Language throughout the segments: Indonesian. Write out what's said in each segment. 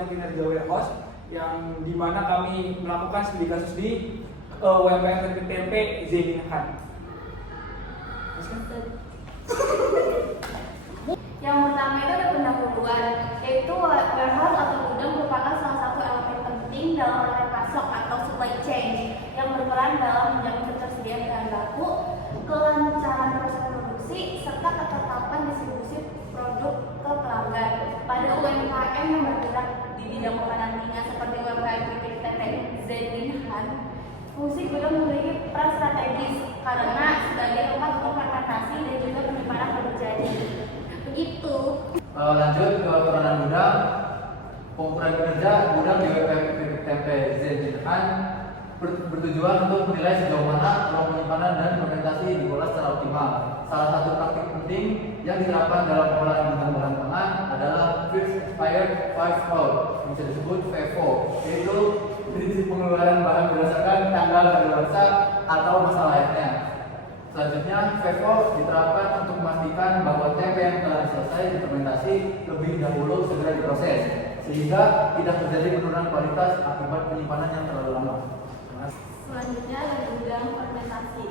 laporan kinerja warehouse yang dimana kami melakukan studi kasus di UMKM Keripik Tempe Zaininhan. Yang pertama itu ada pendahuluan, yaitu warehouse atau gudang merupakan salah satu elemen penting dalam rantai pasok atau supply chain yang berperan dalam menjamin ketersediaan bahan baku, kelancaran proses produksi, serta ketetapan distribusi produk ke pelanggan. Pada UMKM yang bergerak di bidang makanan ringan seperti UMKM Keripik Tempe Zaininhan, fungsi gudang memiliki peran strategis karena sebagai tempat untuk fermentasi dan juga penyimpanan produk jadi. Begitu. Lanjut ke peranan gudang. Pengukuran kinerja gudang di UMKM Keripik Tempe Zaininhan bertujuan untuk menilai sejauh mana ruang penyimpanan dan fermentasi dikelola secara optimal. Salah satu praktik penting yang diterapkan dalam pengolahan gudang bahan pangan adalah Fixed Expired Five Out, yang bisa disebut FIFO, yaitu prinsip pengeluaran bahan berdasarkan tanggal kadaluarsa atau masa lahirnya. Selanjutnya, FIFO diterapkan untuk memastikan bahwa tempe yang telah selesai difermentasi lebih dahulu segera diproses, sehingga tidak terjadi penurunan kualitas akibat penyimpanan yang terlalu lama. Selanjutnya ada gudang fermentasi.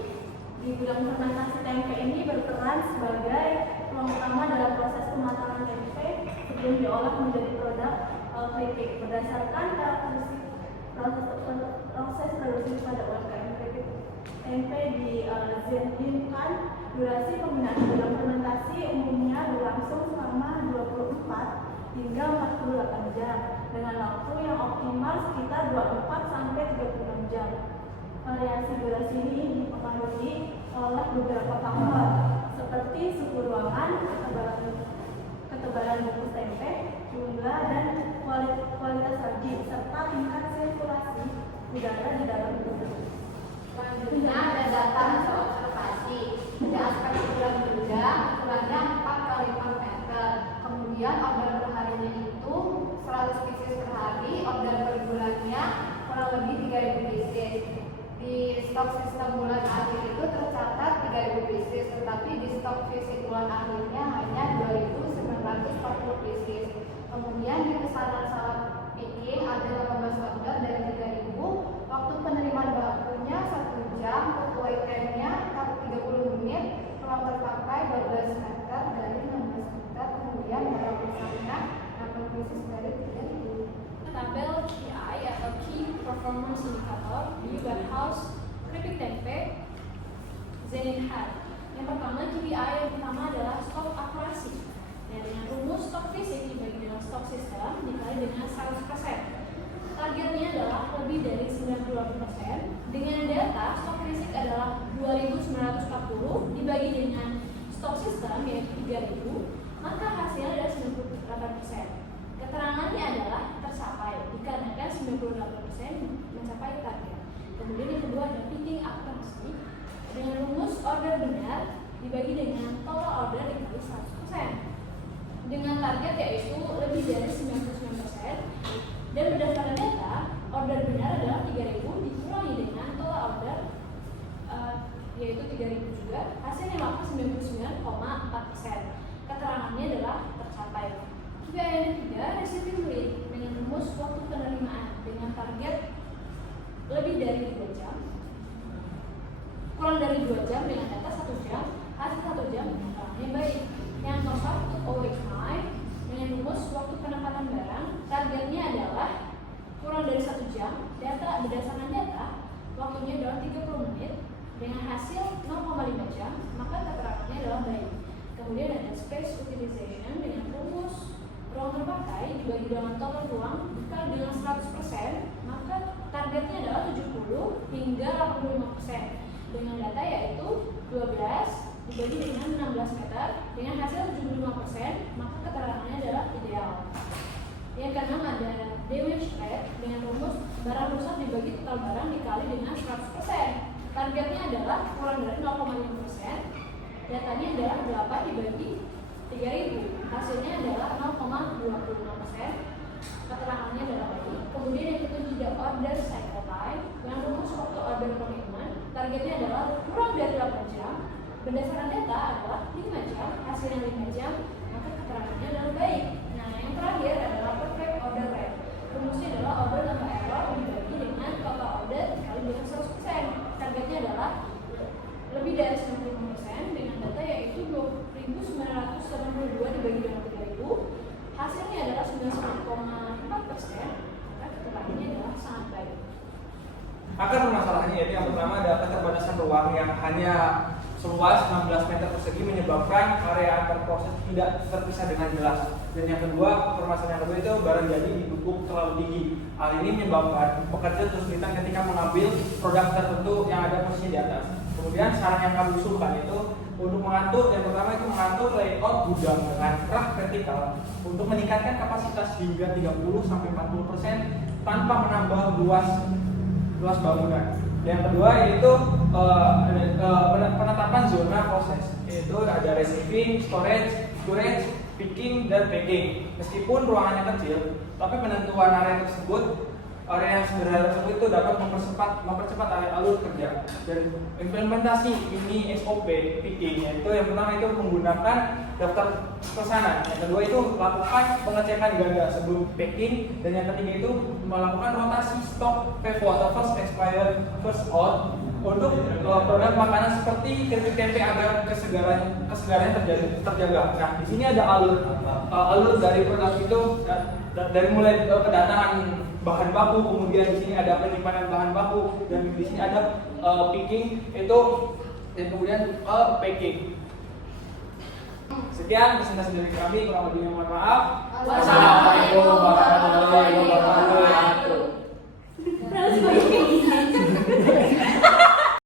Di gudang fermentasi tempe ini berperan sebagai tulang utama dalam proses pematangan tempe sebelum diolah menjadi produk keripik. Berdasarkan karakteristik proses produksi pada UMKM keripik tempe di Zaininhan, durasi penggunaan gudang fermentasi umumnya berlangsung selama 24 hingga 48 jam dengan waktu yang optimal sekitar 24 sampai 36 jam. Variasi durasi ini dipengaruhi oleh beberapa faktor seperti suhu ruangan, ketebalan bungkus tempe, jumlah dan kualitas saji, serta tingkat sirkulasi udara di dalam gudang. Selanjutnya ada data hasil observasi. Pada aspek ukuran gudang, ukurannya 4 kali 4 meter. Kemudian order per harinya itu 100 pieces per hari, order per bulannya kurang lebih 3.000 pieces. Di stok sistem bulan akhir itu tercatat 3.000 pieces, tetapi di stok fisik bulan akhirnya hanya 2.940 pieces. Kemudian di pesanan salad picking ada 18 order dari 3.000. Waktu penerimaan bakunya 1 jam, waktu itemnya 30 menit, ruang terpakai 12 meter dari 16 meter, kemudian barang besarnya 8 pieces dari 3.000. Tabel KPI atau Key Performance Indicator di warehouse Keripik Tempe Zaininhan. Yang pertama, KPI yang pertama adalah stok akurasi. Dan dengan rumus stok fisik dibagi dengan stok sistem dikali dengan 100%. Targetnya adalah lebih dari 98%. Dengan data stok fisik adalah 2.940 dibagi dengan stok sistem yaitu 3.000, maka hasilnya adalah 98%. Keterangannya adalah tercapai dikarenakan 98% mencapai target. Kemudian yang kedua ada picking accuracy. Dengan rumus order benar dibagi dengan total order dikali 100%. Dengan target yaitu lebih dari 99%. Dan berdasarkan data, order benar adalah 3.000 dikurangi dengan total order yaitu 3.000 juga. Hasilnya maka 99,4%. Keterangannya adalah tercapai. Juga yang ketiga, receiving rate dengan rumus waktu penerimaan dengan target lebih dari 2 jam, kurang dari 2 jam dengan data 1 jam, hasil 1 jam keterangannya baik. Yang keempat untuk awake time dengan rumus waktu penempatan barang, targetnya adalah kurang dari 1 jam, data berdasarkan data waktunya adalah 30 menit dengan hasil 0,5 jam, maka keterangannya adalah baik. Kemudian ada space utilization dengan rumus ruang terpakai dibagi dengan total ruang dikali dengan 100%, maka targetnya adalah 70 hingga 85%. Dengan data yaitu 12 dibagi dengan 16 meter dengan hasil 75%, maka keterangannya adalah ideal. Yang keenam ada damage rate dengan rumus barang rusak dibagi total barang dikali dengan 100%. Targetnya adalah kurang dari 0,5%. Datanya adalah 8 dibagi 3.000. Hasilnya adalah 0,25%. Keterangannya adalah baik. Kemudian yang ketujuh ada order cycle time dengan rumus waktu order komitmen. Targetnya adalah kurang dari 8 jam. Berdasarkan data adalah 5 jam. Hasilnya 5 jam. Maka keterangannya adalah baik. Nah, yang terakhir adalah perfect order rate di atas 65% dengan data yaitu 20.982 dibagi dengan 3.000. Hasilnya adalah 99,4%, maka keterangannya adalah sangat baik. Akar permasalahannya yaitu yang pertama ada keterbatasan ruang yang hanya seluas 16 meter persegi menyebabkan area antar proses tidak terpisah dengan jelas. Dan yang kedua, permasalahan yang kedua itu barang jadi ditumpuk terlalu tinggi. Hal ini menyebabkan pekerja kesulitan ketika mengambil produk tertentu yang ada posisi di atas. Kemudian saran yang kami usulkan itu untuk mengatur, yang pertama itu mengatur layout gudang dengan rak vertikal untuk meningkatkan kapasitas hingga 30-40% tanpa menambah luas bangunan. Yang kedua yaitu penetapan zona proses, yaitu ada receiving, storage, picking, dan packing. Meskipun ruangannya kecil, tapi penentuan area yang sederhana tersebut itu dapat mempercepat alur kerja. Dan implementasi ini SOP picking, yaitu yang pertama itu menggunakan daftar pesanan. Yang kedua itu lakukan pengecekan ganda sebelum packing, dan yang ketiga itu melakukan rotasi stok FIFO atau first expired first out untuk produk makanan seperti keripik tempe agar kesegarannya terjaga. Nah, di sini ada alur dari produk itu dari mulai kedatangan bahan baku, kemudian di sini ada penyimpanan bahan baku, dan di sini ada picking itu, dan kemudian packing. Sekian presentasi dari kami, kurang lebihnya mohon maaf. Wassalamualaikum warahmatullahi wabarakatuh.